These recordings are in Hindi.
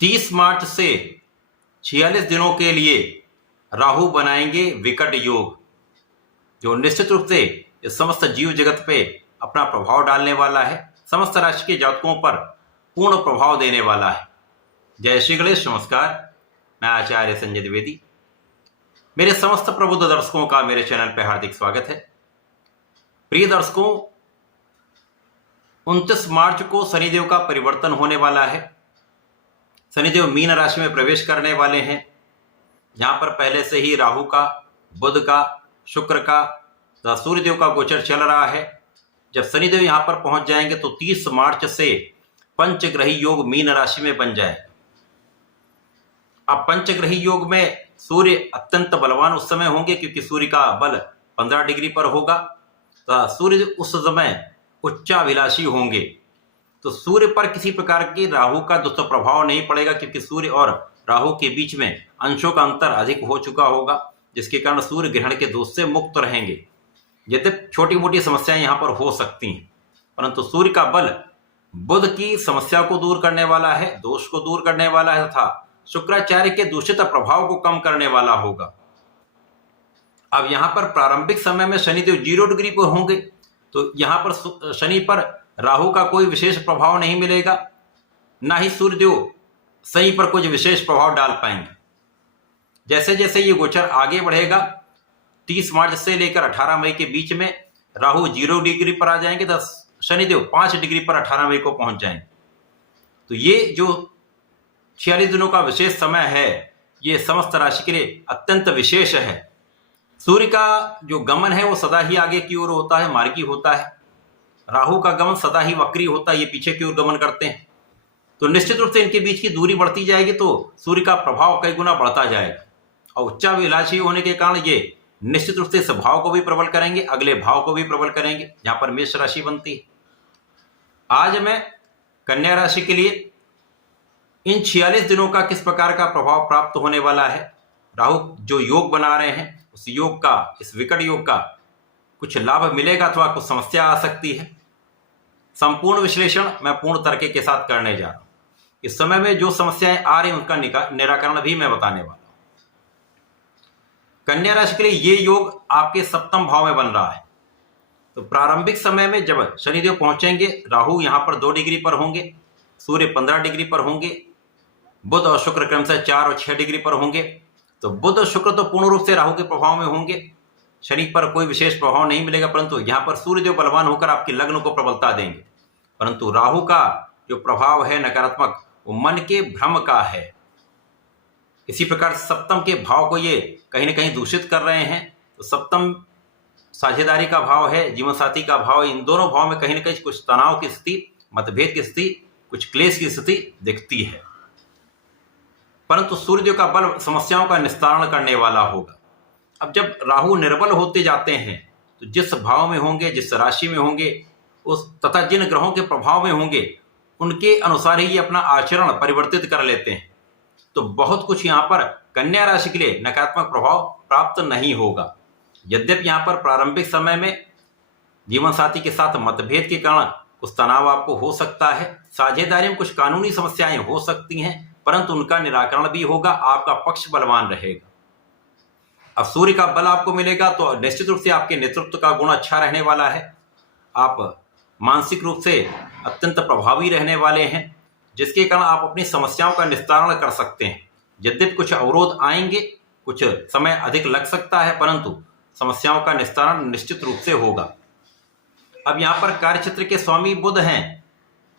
30 मार्च से 46 दिनों के लिए राहु बनाएंगे विकट योग, जो निश्चित रूप से इस समस्त जीव जगत पे अपना प्रभाव डालने वाला है, समस्त राशि के जातकों पर पूर्ण प्रभाव देने वाला है। जय श्री गणेश। नमस्कार, मैं आचार्य संजय द्विवेदी। मेरे समस्त प्रबुद्ध दर्शकों का मेरे चैनल पर हार्दिक स्वागत है। प्रिय दर्शकों, 29 मार्च को शनिदेव का परिवर्तन होने वाला है। शनिदेव मीन राशि में प्रवेश करने वाले हैं, जहां पर पहले से ही राहु का, बुध का, शुक्र का तथा सूर्यदेव का गोचर चल रहा है। जब शनिदेव यहां पर पहुंच जाएंगे तो 30 मार्च से पंचग्रही योग मीन राशि में बन जाए। अब पंचग्रही योग में सूर्य अत्यंत बलवान उस समय होंगे, क्योंकि सूर्य का बल 15 डिग्री पर होगा। तो सूर्य उस समय उच्चाभिलाषी होंगे, तो सूर्य पर किसी प्रकार के राहु का दुष्प्रभाव नहीं पड़ेगा, क्योंकि सूर्य और राहु के बीच में अंशों का अंतर अधिक हो चुका होगा, जिसके कारण सूर्य ग्रहण के दोष से मुक्त रहेंगे। यद्यपि छोटी मोटी समस्याएं यहां पर हो सकती हैं, परंतु सूर्य का बल बुध की समस्या को दूर करने वाला है, दोष को दूर करने वाला है तथा शुक्राचार्य के दूषित प्रभाव को कम करने वाला होगा। अब यहां पर प्रारंभिक समय में शनिदेव 0 डिग्री पर होंगे, तो यहां पर शनि पर राहु का कोई विशेष प्रभाव नहीं मिलेगा, ना ही सूर्यदेव शनि पर कुछ विशेष प्रभाव डाल पाएंगे। जैसे जैसे ये गोचर आगे बढ़ेगा, 30 मार्च से लेकर 18 मई के बीच में राहु 0 डिग्री पर आ जाएंगे, तो शनिदेव 5 डिग्री पर 18 मई को पहुंच जाएंगे। तो ये जो 46 दिनों का विशेष समय है, ये समस्त राशि के लिए अत्यंत विशेष है। सूर्य का जो गमन है वो सदा ही आगे की ओर होता है, मार्गी होता है। राहु का गमन सदा ही वक्री होता है, ये पीछे की ओर गमन करते हैं। तो निश्चित रूप से इनके बीच की दूरी बढ़ती जाएगी, तो सूर्य का प्रभाव कई गुना बढ़ता जाएगा। और उच्चाभिलाषी होने के कारण ये निश्चित रूप से इस भाव को भी प्रबल करेंगे, अगले भाव को भी प्रबल करेंगे, जहां पर मेष राशि बनती है। आज मैं कन्या राशि के लिए इन 46 दिनों का किस प्रकार का प्रभाव प्राप्त होने वाला है, राहु जो योग बना रहे हैं उस योग का, इस विकट योग का कुछ लाभ मिलेगा अथवा कुछ समस्या आ सकती है, संपूर्ण विश्लेषण मैं पूर्ण तर्क के साथ करने जा रहा हूं। इस समय में जो समस्याएं आ रही हैं उनका निराकरण भी मैं बताने वाला हूं। कन्या राशि के लिए ये योग आपके 7वें भाव में बन रहा है। तो प्रारंभिक समय में जब शनिदेव पहुंचेंगे, राहु यहां पर 2 डिग्री पर होंगे, सूर्य 15 डिग्री पर होंगे, बुध और शुक्र क्रमशः 4 और 6 डिग्री पर होंगे। तो बुध और शुक्र तो पूर्ण रूप से राहु के प्रभाव में होंगे, शनि पर कोई विशेष प्रभाव नहीं मिलेगा, परंतु यहां पर सूर्यदेव बलवान होकर आपकी लग्न को प्रबलता देंगे। परंतु राहु का जो प्रभाव है नकारात्मक, वो मन के भ्रम का है। इसी प्रकार सप्तम के भाव को ये कहीं ना कहीं दूषित कर रहे हैं। तो सप्तम साझेदारी का भाव है, जीवन साथी का भाव। इन दोनों भाव में कहीं ना कहीं कुछ तनाव की स्थिति, मतभेद की स्थिति, कुछ क्लेश की स्थिति दिखती है। परंतु सूर्यदेव का बल समस्याओं का निस्तारण करने वाला होगा। अब जब राहु निर्बल होते जाते हैं, तो जिस भाव में होंगे, जिस राशि में होंगे, उस तथा जिन ग्रहों के प्रभाव में होंगे, उनके अनुसार ही ये अपना आचरण परिवर्तित कर लेते हैं। तो बहुत कुछ यहाँ पर कन्या राशि के लिए नकारात्मक प्रभाव प्राप्त नहीं होगा। यद्यपि यहाँ पर प्रारंभिक समय में जीवन साथी के साथ मतभेद के कारण कुछ तनाव आपको हो सकता है, साझेदारी में कुछ कानूनी समस्याएं हो सकती हैं, परंतु उनका निराकरण भी होगा, आपका पक्ष बलवान रहेगा। अब सूर्य का बल आपको मिलेगा तो निश्चित रूप से आपके नेतृत्व का गुण अच्छा रहने वाला है। आप मानसिक रूप से अत्यंत प्रभावी रहने वाले हैं, जिसके कारण आप अपनी समस्याओं का निस्तारण कर सकते हैं। यद्यपि कुछ अवरोध आएंगे, कुछ समय अधिक लग सकता है, परंतु समस्याओं का निस्तारण निश्चित रूप से होगा। अब यहाँ पर कार्यक्षेत्र के स्वामी बुध हैं,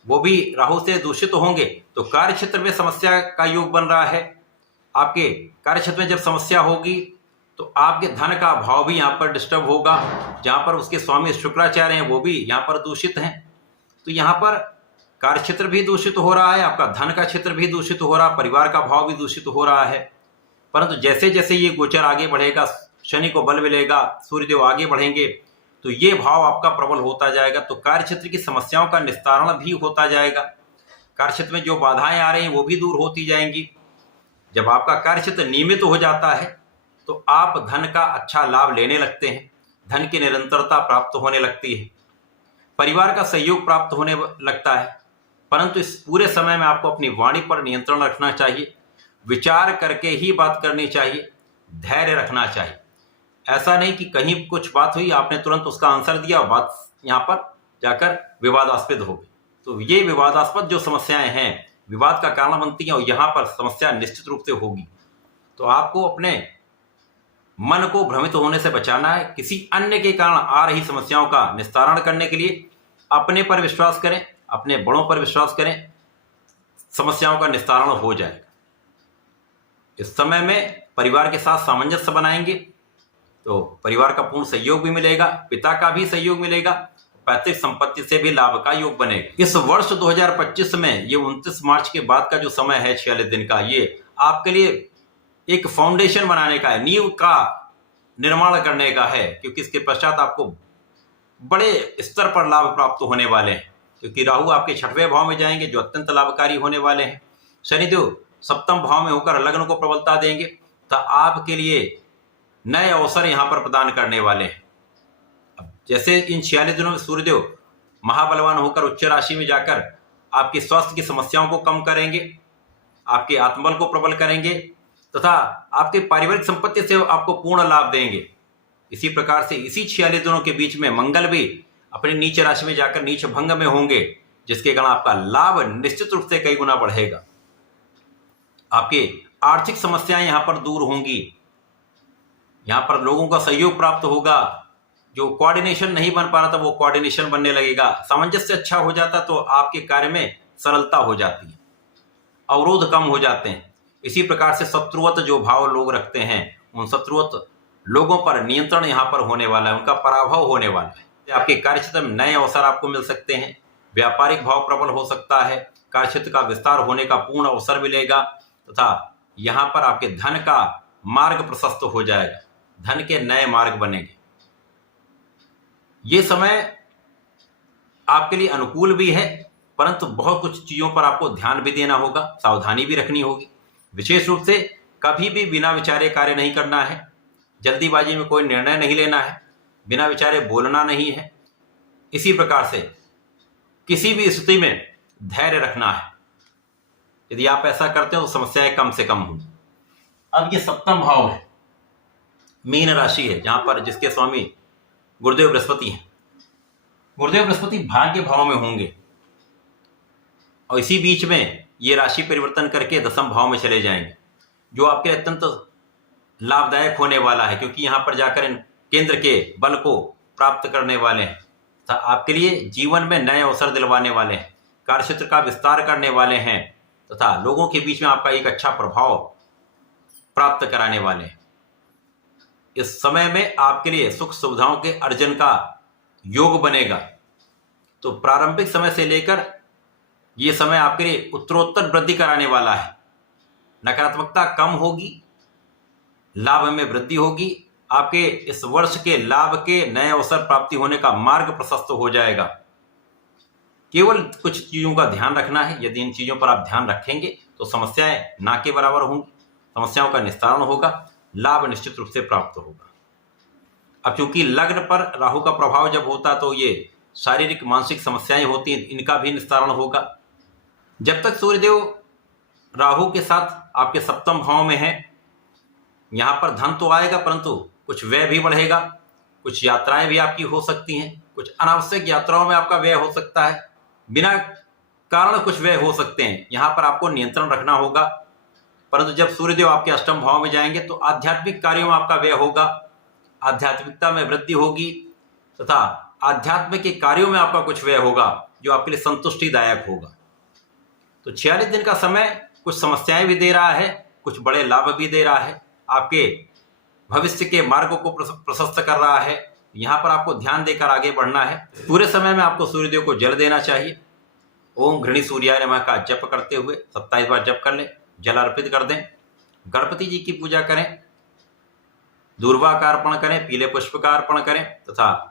वो भी राहु से दूषित होंगे, तो कार्यक्षेत्र में समस्या का योग बन रहा है। आपके कार्यक्षेत्र में जब समस्या होगी तो आपके धन का भाव भी यहाँ पर डिस्टर्ब होगा, जहाँ पर उसके स्वामी शुक्राचार्य हैं वो भी यहाँ पर दूषित हैं। तो यहाँ पर कार्यक्षेत्र भी दूषित हो रहा है, आपका धन का क्षेत्र भी दूषित हो रहा है, परिवार का भाव भी दूषित हो रहा है। परंतु जैसे जैसे ये गोचर आगे बढ़ेगा, शनि को बल मिलेगा, सूर्यदेव आगे बढ़ेंगे, तो ये भाव आपका प्रबल होता जाएगा। तो कार्यक्षेत्र की समस्याओं का निस्तारण भी होता जाएगा। कार्यक्षेत्र में जो बाधाएं आ रही हैं वो भी दूर होती जाएंगी। जब आपका कार्यक्षेत्र नियमित हो जाता है तो आप धन का अच्छा लाभ लेने लगते हैं, धन की निरंतरता प्राप्त होने लगती है, परिवार का सहयोग प्राप्त होने लगता है। परंतु इस पूरे समय में आपको अपनी वाणी पर नियंत्रण रखना चाहिए, विचार करके ही बात करनी चाहिए, धैर्य रखना चाहिए। ऐसा नहीं कि कहीं कुछ बात हुई, आपने तुरंत उसका आंसर दिया और बात यहाँ पर जाकर विवादास्पद हो गई। तो ये विवादास्पद जो समस्याएं हैं, विवाद का कारण बनती हैं और यहाँ पर समस्या निश्चित रूप से होगी। तो आपको अपने मन को भ्रमित होने से बचाना है। किसी अन्य के कारण आ रही समस्याओं का निस्तारण करने के लिए अपने पर विश्वास करें, अपने बड़ों पर विश्वास करें, समस्याओं का निस्तारण हो जाएगा। इस समय में परिवार के साथ सामंजस्य बनाएंगे तो परिवार का पूर्ण सहयोग भी मिलेगा, पिता का भी सहयोग मिलेगा, पैतृक संपत्ति से भी लाभ का योग बनेगा। इस वर्ष 2025 में ये 29 मार्च के बाद का जो समय है 46 दिन का, ये आपके लिए एक फाउंडेशन बनाने का है, नींव का निर्माण करने का है, क्योंकि इसके पश्चात आपको बड़े स्तर पर लाभ प्राप्त होने वाले हैं। क्योंकि राहु आपके 6वें भाव में जाएंगे जो अत्यंत लाभकारी होने वाले हैं। शनिदेव सप्तम भाव में होकर लग्न को प्रबलता देंगे, तो आपके लिए नए अवसर यहां पर प्रदान करने वाले हैं। अब जैसे इन 46 दिनों में सूर्यदेव महाबलवान होकर उच्च राशि में जाकर आपके स्वास्थ्य की समस्याओं को कम करेंगे, आपके आत्मबल को प्रबल करेंगे तथा आपके पारिवारिक संपत्ति से आपको पूर्ण लाभ देंगे। इसी प्रकार से इसी 46 दिनों के बीच में मंगल भी अपनी नीच राशि में जाकर नीच भंग में होंगे, जिसके कारण आपका लाभ निश्चित रूप से कई गुना बढ़ेगा। आपकी आर्थिक समस्याएं यहां पर दूर होंगी, यहां पर लोगों का सहयोग प्राप्त होगा। जो कोऑर्डिनेशन नहीं बन पा रहा था वो कोऑर्डिनेशन बनने लगेगा। सामंजस्य अच्छा हो जाता तो आपके कार्य में सरलता हो जाती है, अवरोध कम हो जाते हैं। इसी प्रकार से शत्रुवत जो भाव लोग रखते हैं, उन शत्रुवत लोगों पर नियंत्रण यहां पर होने वाला है, उनका पराभव होने वाला है। आपके कार्यक्षेत्र में नए अवसर आपको मिल सकते हैं, व्यापारिक भाव प्रबल हो सकता है, कार्यक्षेत्र का विस्तार होने का पूर्ण अवसर मिलेगा तथा यहां पर आपके धन का मार्ग प्रशस्त हो जाएगा, धन के नए मार्ग बनेंगे। ये समय आपके लिए अनुकूल भी है, परंतु बहुत कुछ चीजों पर आपको ध्यान भी देना होगा, सावधानी भी रखनी होगी। विशेष रूप से कभी भी बिना विचारे कार्य नहीं करना है, जल्दीबाजी में कोई निर्णय नहीं लेना है, बिना विचारे बोलना नहीं है। इसी प्रकार से किसी भी स्थिति में धैर्य रखना है। यदि आप ऐसा करते हो तो समस्याएं कम से कम होंगी। अब ये सप्तम भाव है, मीन राशि है, जहां पर जिसके स्वामी गुरुदेव बृहस्पति हैं। गुरुदेव बृहस्पति भाग्य भाव में होंगे और इसी बीच में ये राशि परिवर्तन करके दशम भाव में चले जाएंगे, जो आपके अत्यंत लाभदायक होने वाला है, क्योंकि यहां पर जाकर इन केंद्र के बल को प्राप्त करने वाले हैं तथा आपके लिए जीवन में नए अवसर दिलवाने वाले हैं, कार्यक्षेत्र का विस्तार करने वाले हैं तथा लोगों के बीच में आपका एक अच्छा प्रभाव प्राप्त कराने वाले हैं। इस समय में आपके लिए सुख सुविधाओं के अर्जन का योग बनेगा। तो प्रारंभिक समय से लेकर यह समय आपके लिए उत्तरोत्तर वृद्धि कराने वाला है। नकारात्मकता कम होगी, लाभ में वृद्धि होगी। आपके इस वर्ष के लाभ के नए अवसर प्राप्ति होने का मार्ग प्रशस्त हो जाएगा। केवल कुछ चीजों का ध्यान रखना है। यदि इन चीजों पर आप ध्यान रखेंगे तो समस्याएं ना के बराबर होंगी, समस्याओं का निस्तारण होगा, लाभ निश्चित रूप से प्राप्त होगा। अब चूंकि लग्न पर राहु का प्रभाव जब होता तो ये शारीरिक मानसिक समस्याएं होती हैं, इनका भी निस्तारण होगा। जब तक सूर्यदेव राहु के साथ आपके सप्तम भाव में है, यहां पर धन तो आएगा परंतु कुछ व्यय भी बढ़ेगा, कुछ यात्राएं भी आपकी हो सकती हैं, कुछ अनावश्यक यात्राओं में आपका व्यय हो सकता है, बिना कारण कुछ व्यय हो सकते हैं। यहां पर आपको नियंत्रण रखना होगा। परंतु जब सूर्यदेव आपके अष्टम भाव में जाएंगे तो आध्यात्मिक कार्यों में आपका व्यय होगा, आध्यात्मिकता में वृद्धि होगी तथा आध्यात्म के कार्यों में आपका कुछ व्यय होगा जो आपके लिए संतुष्टिदायक होगा। तो 46 दिन का समय कुछ समस्याएं भी दे रहा है, कुछ बड़े लाभ भी दे रहा है, आपके भविष्य के मार्गों को प्रशस्त कर रहा है। यहां पर आपको ध्यान देकर आगे बढ़ना है। पूरे समय में आपको सूर्यदेव को जल देना चाहिए। ओम घृणी सूर्याय नमः का जप करते हुए 27 बार जप कर लें, जल अर्पित कर दें। गणपति जी की पूजा करें, दूर्वा का अर्पण करें, पीले पुष्प का अर्पण करें तथा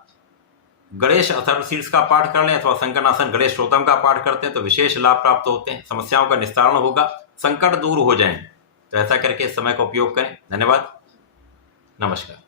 गणेश अथर्वशीर्ष का पाठ कर लें अथवा संकटनाशन गणेश स्तोत्रम का पाठ करते हैं तो विशेष लाभ प्राप्त होते हैं, समस्याओं का निस्तारण होगा, संकट दूर हो जाएंगे। तो ऐसा करके इस समय का उपयोग करें। धन्यवाद, नमस्कार।